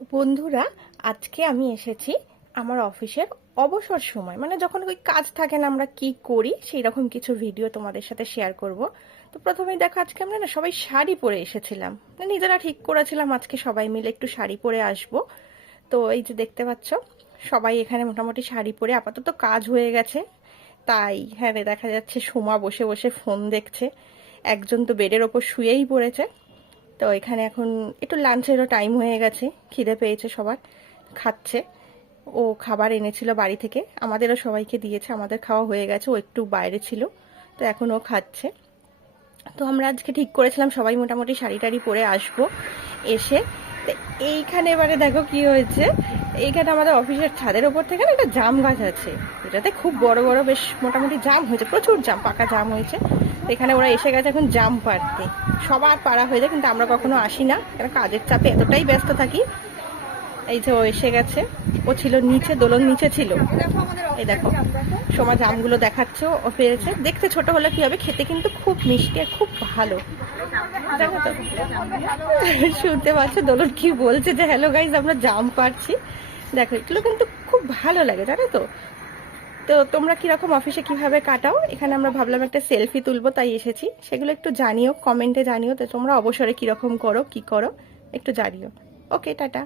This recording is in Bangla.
তো বন্ধুরা, আজকে আমি এসেছি আমার অফিসের অবসর সময়, মানে যখন ওই কাজ থাকে না আমরা কি করি সেই রকম কিছু ভিডিও তোমাদের সাথে শেয়ার করব। তো প্রথমেই দেখো, আজকে আমরা না সবাই শাড়ি পরে এসেছিলাম, মানে নিজেরা ঠিক করেছিলাম আজকে সবাই মিলে একটু শাড়ি পরে আসব। তো এই যে দেখতে পাচ্ছ, সবাই এখানে মোটামুটি শাড়ি পরে, আপাতত কাজ হয়ে গেছে। তাই হ্যাঁ রে, দেখা যাচ্ছে সোমা বসে বসে ফোন দেখছে, একজন তো বেডের ওপর শুয়েই পড়েছে। তো এখানে এখন একটু লাঞ্চেরও টাইম হয়ে গেছে, খিদে পেয়েছে সবার, খাচ্ছে। ও খাবার এনেছিল বাড়ি থেকে, আমাদেরও সবাইকে দিয়েছে, আমাদের খাওয়া হয়ে গেছে, ও একটু বাইরে ছিল, তো এখন ও খাচ্ছে। তো আমরা আজকে ঠিক করেছিলাম সবাই মোটামুটি শাড়ি টাড়ি পরে আসবো এসে। তো এইখানে এবারে দেখো কি হয়েছে, এইখানে আমাদের অফিসের ছাদের ওপর থেকে না একটা জাম গাছ আছে, এটাতে খুব বড় বড় বেশ মোটামুটি জাম হয়েছে, প্রচুর জাম, পাকা জাম হয়েছে। তো এখানে ওরা এসে গেছে এখন জাম পাড়তে, সবার পাড়া হয়ে যায়, কিন্তু আমরা কখনো আসি না কারণ কাজের চাপে এতটাই ব্যস্ত থাকি। এই যে ও এসে গেছে, ও ছিল নিচে, দোলন নিচে ছিল। এই দেখো সোমা জামগুলো দেখাচ্ছে, ও পেরেছে। দেখতে ছোট হলে কি হবে, খেতে কিন্তু খুব মিষ্টি আর খুব ভালো, জানো তো। শুনতে পাচ্ছ দোলন কি বলছে, যে হ্যালো গাইজ আমরা জাম পারছি। দেখো এগুলো কিন্তু খুব ভালো লাগে, জানো তো। তো তোমরা কিরকম অফিসে কিভাবে কাটাও, এখানে আমরা ভাবলাম একটা সেলফি তুলবো তাই এসেছি, সেগুলো একটু জানিও, কমেন্টে জানিও তো তোমরা অবসরে কিরকম করো, কি করো একটু জানিও। ওকে, টাটা।